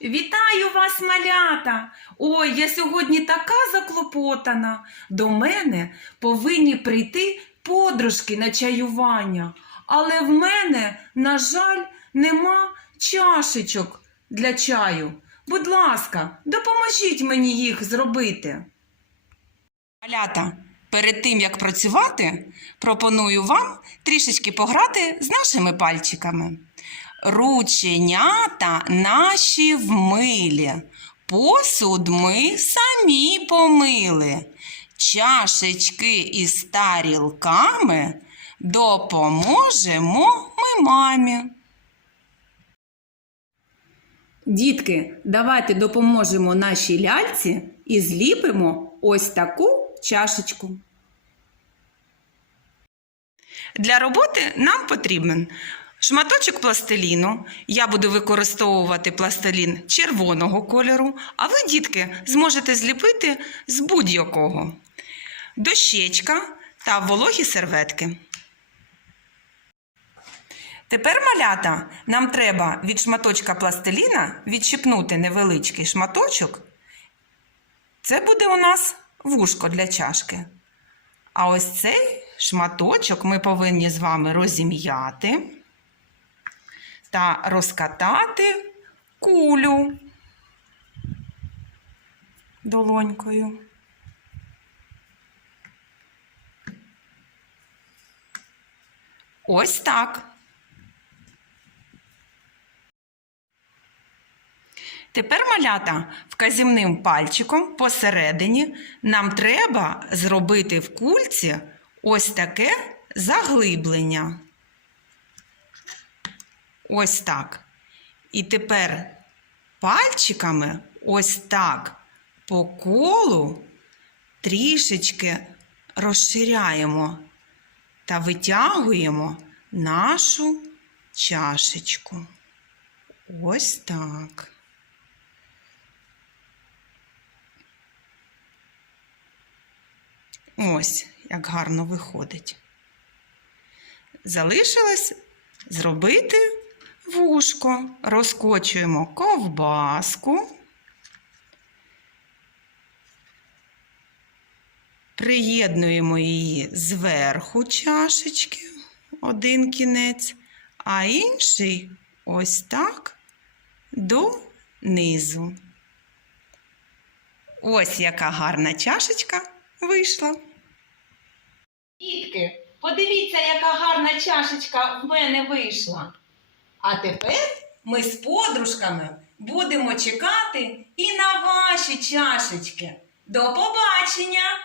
Вітаю вас, малята! Ой, я сьогодні така заклопотана. До мене повинні прийти подружки на чаювання, але в мене, на жаль, нема чашечок для чаю. Будь ласка, допоможіть мені їх зробити. Малята, перед тим як працювати, пропоную вам трішечки пограти з нашими пальчиками. Рученята наші вмилі, посуд ми самі помили, чашечки із тарілками допоможемо ми мамі. Дітки, давайте допоможемо нашій ляльці і зліпимо ось таку чашечку. Для роботи нам потрібен шматочок пластиліну. Я буду використовувати пластилін червоного кольору, а ви, дітки, зможете зліпити з будь-якого. Дощечка та вологі серветки. Тепер, малята, нам треба від шматочка пластиліна відщипнути невеличкий шматочок. Це буде у нас вушко для чашки. А ось цей шматочок ми повинні з вами розім'яти та розкатати кулю долонькою. Ось так. Тепер малята вказівним пальчиком посередині нам треба зробити в кульці ось таке заглиблення. Ось так. І тепер пальчиками ось так по колу трішечки розширяємо та витягуємо нашу чашечку. Ось так. Ось як гарно виходить. Залишилось зробити вушко. Розкочуємо ковбаску. Приєднуємо її зверху чашечки, один кінець, а інший ось так донизу. Ось яка гарна чашечка вийшла. Дітки, подивіться, яка гарна чашечка в мене вийшла. А тепер ми з подружками будемо чекати і на ваші чашечки. До побачення!